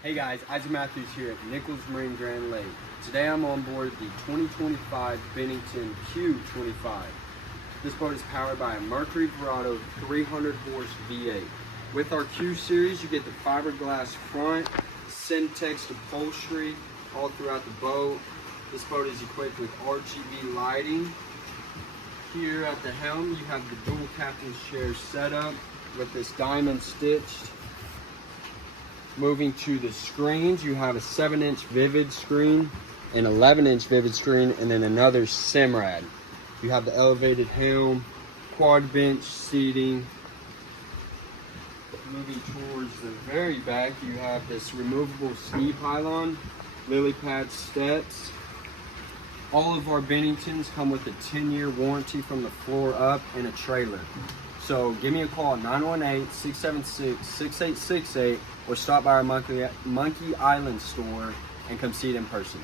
Hey guys, Isaac Matthews here at Nichols Marine Grand Lake. Today I'm on board the 2025 Bennington Q25. This boat is powered by a Mercury 300 horse V8. With our Q series, you get the fiberglass front, Simtex upholstery all throughout the boat. This boat is equipped with RGB lighting. Here at the helm, you have the dual captain's chair setup with this diamond stitched. Moving to the screens, you have a 7-inch Vivid screen, an 11-inch Vivid screen, and then another Simrad. You have the elevated helm, quad bench seating. Moving towards the very back, you have this removable ski pylon, Lilly Pad steps. All of our Benningtons come with a 10-year warranty from the floor up and a trailer. So give me a call at 918-676-6868 or stop by our Monkey Island store and come see it in person.